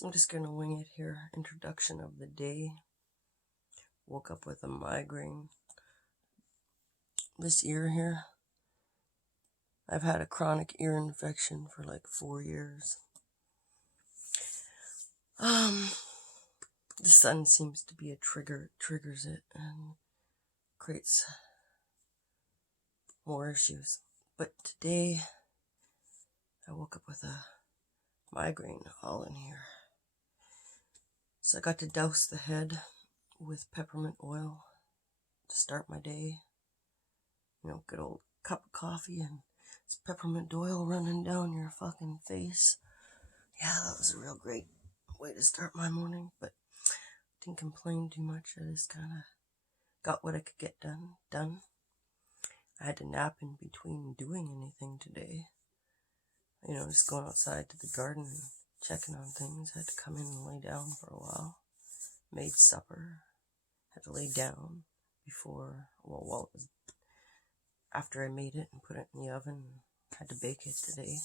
So I'm just gonna wing it here. Introduction of the day. Woke up with a migraine. This ear here, I've had a chronic ear infection for like 4 years. The sun seems to be a trigger, triggers it and creates more issues. But today, I woke up with a migraine all in here. So I got to douse the head with peppermint oil to start my day. You know, good old cup of coffee and this peppermint oil running down your fucking face. Yeah, that was a real great way to start my morning, but didn't complain too much. I just kind of got what I could get done. I had to nap in between doing anything today. You know, just going outside to the garden and checking on things. Had to come in and lay down for a while. Made supper. Had to lay down before, well, it was after I made it and put it in the oven. Had to bake it today.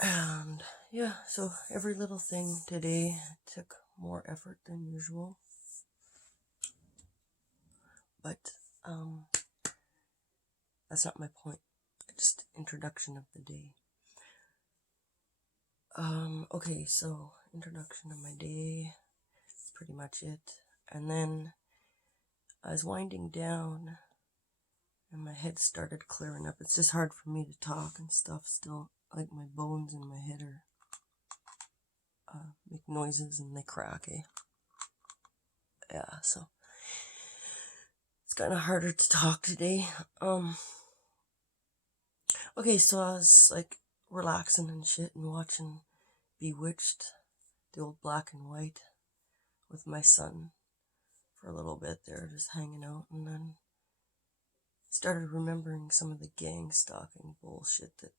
And yeah, so every little thing today took more effort than usual. But that's not my point. Just introduction of the day. Okay, so introduction of my day. That's pretty much it. And then I was winding down and my head started clearing up. It's just hard for me to talk and stuff still. Like my bones in my head are make noises and they crack, eh? Yeah, so it's kind of harder to talk today. Okay, so I was like relaxing and shit and watching Bewitched, the old black and white, with my son for a little bit there, just hanging out, and then started remembering some of the gang-stalking bullshit that,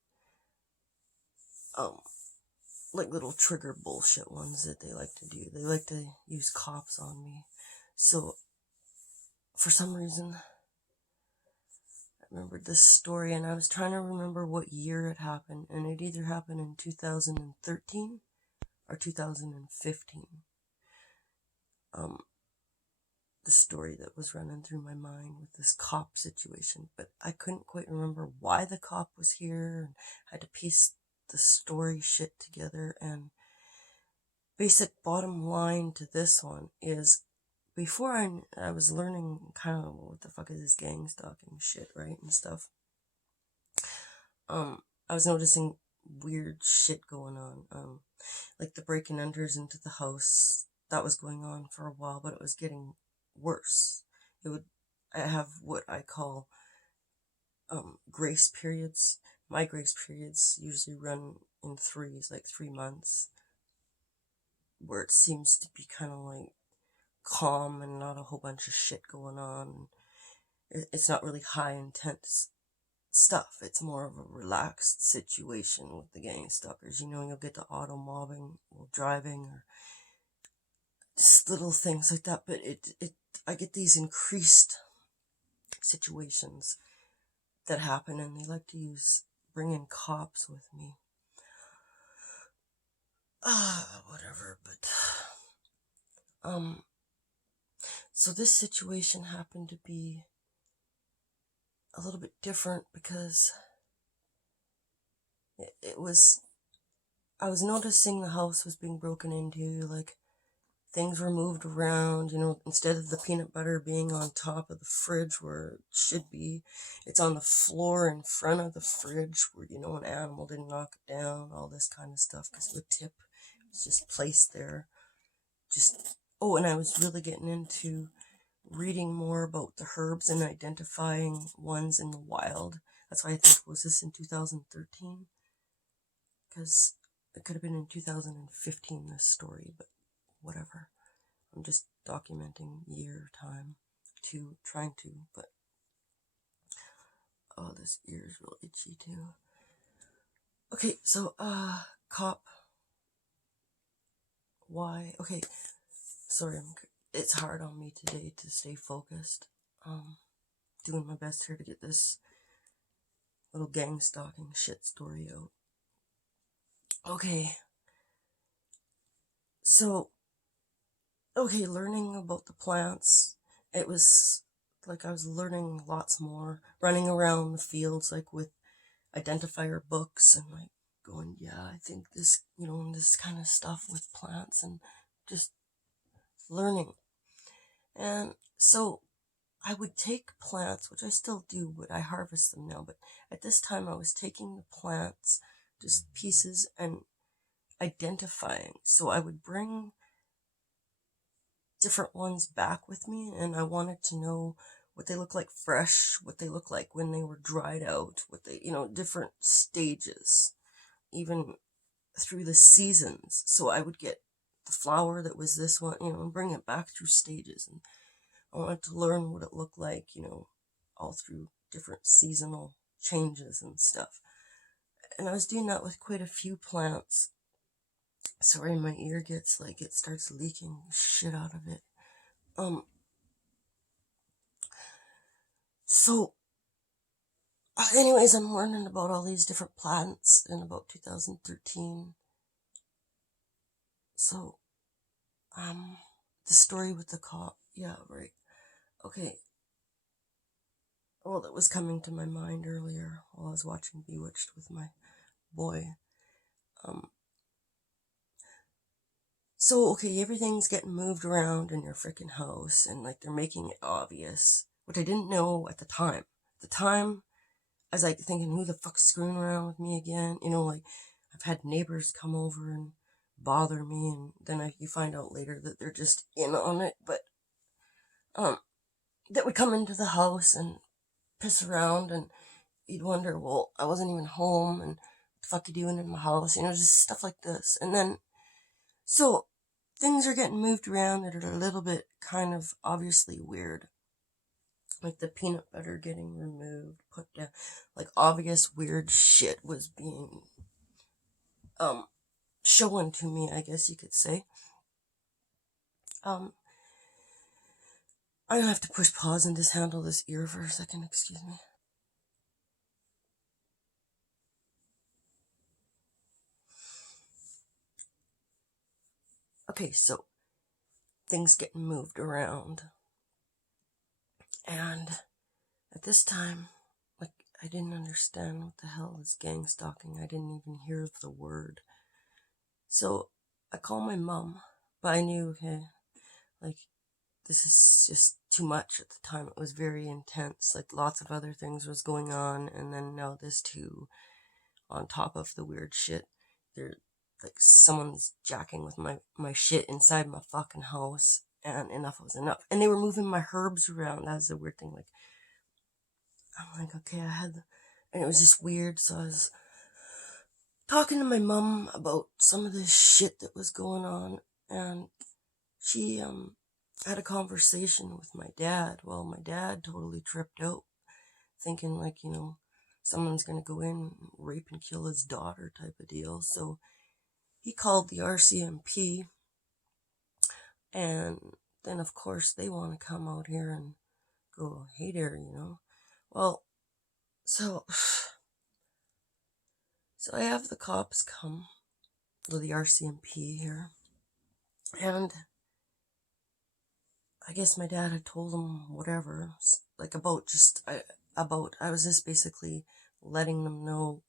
like little trigger bullshit ones that they like to do. They like to use cops on me. So, for some reason, I remembered this story, and I was trying to remember what year it happened, and it either happened in 2013 or 2015. The story that was running through my mind with this cop situation, but I couldn't quite remember why the cop was here, and I had to piece the story shit together. And basic bottom line to this one is, before I was learning kind of what the fuck is this gang stalking shit, right, and stuff, I was noticing weird shit going on, like the breaking enters into the house. That was going on for a while, but it was getting worse. I have what I call grace periods. My grace periods usually run in threes, like 3 months, where it seems to be kind of like calm and not a whole bunch of shit going on. It's not really high intense stuff. It's more of a relaxed situation with the gang stalkers. You know, you'll get to auto mobbing while driving, or just little things like that. But I get these increased situations that happen, and they like to bring in cops with me. Whatever, but, so this situation happened to be a little bit different because I was noticing the house was being broken into, like, things were moved around, you know, instead of the peanut butter being on top of the fridge where it should be, it's on the floor in front of the fridge where, you know, an animal didn't knock it down, all this kind of stuff, because the tip was just placed there. And I was really getting into reading more about the herbs and identifying ones in the wild. That's why I think, was this in 2013? Because it could have been in 2015, this story, but whatever. I'm just documenting year time trying to, but oh, this ear is real itchy too. Okay, so cop. Why? Okay, sorry, it's hard on me today to stay focused. Doing my best here to get this little gang stalking shit story out. Okay, So, okay, learning about the plants, it was like I was learning lots more, running around the fields like with identifier books and like going, yeah, I think this, this kind of stuff with plants and just learning. And so I would take plants, which I still do, but I harvest them now. But at this time, I was taking the plants, just pieces, and identifying. So I would bring different ones back with me, and I wanted to know what they look like fresh, what they look like when they were dried out, what they, different stages, even through the seasons. So I would get the flower that was this one, and bring it back through stages. And I wanted to learn what it looked like, all through different seasonal changes and stuff. And I was doing that with quite a few plants. Sorry, my ear gets like it starts leaking shit out of it. So, anyways, I'm learning about all these different plants in about 2013. So, the story with the cop. Yeah, right. Okay. Well, that was coming to my mind earlier while I was watching Bewitched with my boy. So, okay, everything's getting moved around in your freaking house, and like they're making it obvious, which I didn't know at the time. At the time, I was like thinking, who the fuck's screwing around with me again? Like I've had neighbors come over and bother me, and then you find out later that they're just in on it, but that would come into the house and piss around, and you'd wonder, well, I wasn't even home, and what the fuck you doing in my house? Just stuff like this. And then, so things are getting moved around that are a little bit kind of obviously weird. Like the peanut butter getting removed, put down, like obvious weird shit was being shown to me, I guess you could say. I'm gonna have to push pause and just handle this ear for a second, excuse me. Okay, so things getting moved around. And at this time, like, I didn't understand what the hell is gang stalking. I didn't even hear the word. So I called my mom, but I knew, okay, like, this is just too much at the time. It was very intense. Like, lots of other things was going on, and then now this too, on top of the weird shit. There, like, someone's jacking with my shit inside my fucking house, and enough was enough. And they were moving my herbs around. That was the weird thing. Like, I'm like, okay, and it was just weird. So I was talking to my mom about some of this shit that was going on, and she had a conversation with my dad. Well, my dad totally tripped out, thinking like, someone's gonna go in and rape and kill his daughter type of deal. So he called the R.C.M.P. and then of course they want to come out here and go, hey there, Well, so I have the cops come, or the R.C.M.P. here, and I guess my dad had told them whatever, like I was just basically letting them know,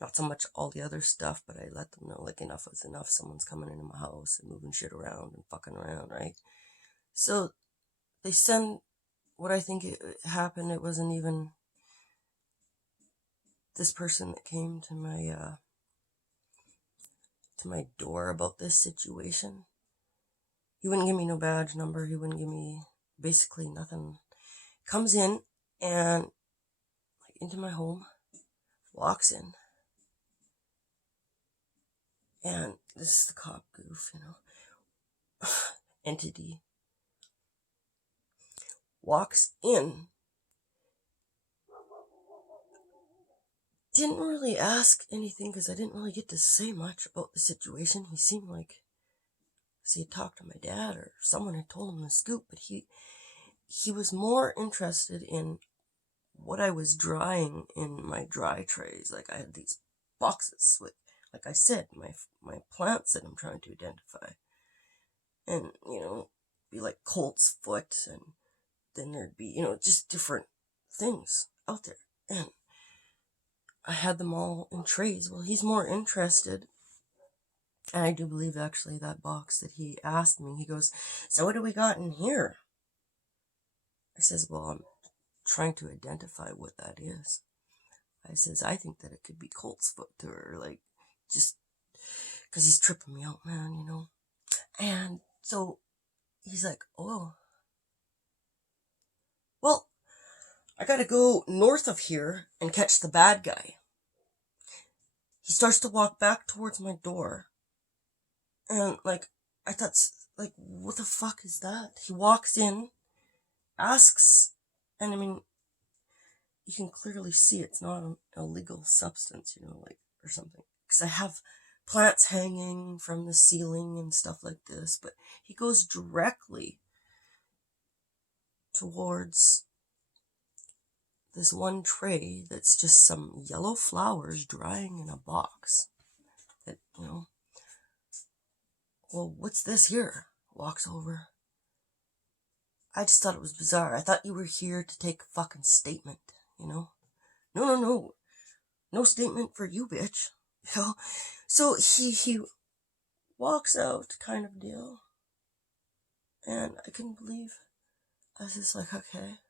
not so much all the other stuff, but I let them know, like, enough is enough. Someone's coming into my house and moving shit around and fucking around, right? So they send what I think it happened. It wasn't even this person that came to my door about this situation. He wouldn't give me no badge number. He wouldn't give me basically nothing. Comes in and like into my home, walks in, and this is the cop goof, entity. Walks in. Didn't really ask anything because I didn't really get to say much about the situation. He seemed like he had talked to my dad or someone had told him the scoop, but he was more interested in what I was drying in my dry trays. Like I had these boxes with, like I said, my plants that I'm trying to identify. and, be like colt's foot, and then there'd be, just different things out there. And I had them all in trays. Well, he's more interested. And I do believe, actually, that box that he asked me, he goes, "So what do we got in here?" I says, "Well, I'm trying to identify what that is." I says, "I think that it could be colt's foot, or like, just because he's tripping me out, man, And so he's like, "Oh, well, I gotta go north of here and catch the bad guy." He starts to walk back towards my door. And, like, I thought, like, what the fuck is that? He walks in, asks, and I mean, you can clearly see it's not an illegal substance, like, or something. Because I have plants hanging from the ceiling and stuff like this, but he goes directly towards this one tray that's just some yellow flowers drying in a box. That, "Well, what's this here?" Walks over. I just thought it was bizarre. I thought you were here to take a fucking statement, No, no. No statement for you, bitch. So he walks out, kind of deal. And I couldn't believe. I was just like, okay.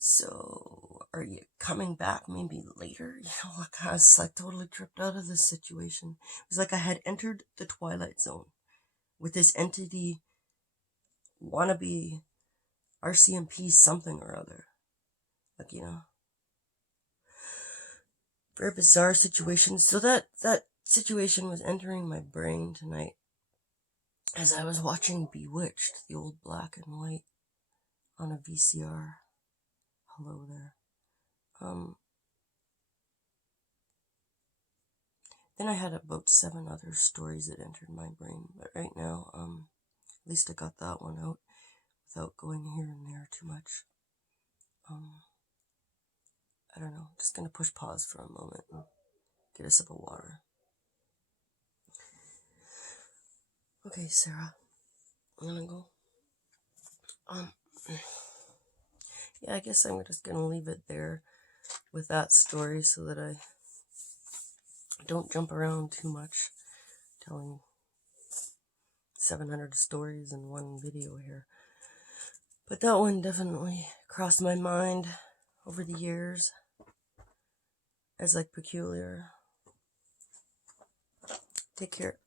So, are you coming back maybe later? Like, I was like totally tripped out of this situation. It was like I had entered the Twilight Zone with this entity, wannabe R.C.M.P. something or other. Like, very bizarre situation. So that situation was entering my brain tonight as I was watching Bewitched, the old black and white, on a VCR. Hello there. Then I had about 7 other stories that entered my brain, but right now, at least I got that one out without going here and there too much. I don't know, just gonna push pause for a moment and get a sip of water. Okay, Sarah, I'm gonna go. Yeah, I guess I'm just gonna leave it there with that story so that I don't jump around too much telling 700 stories in one video here. But that one definitely crossed my mind over the years as like peculiar. Take care.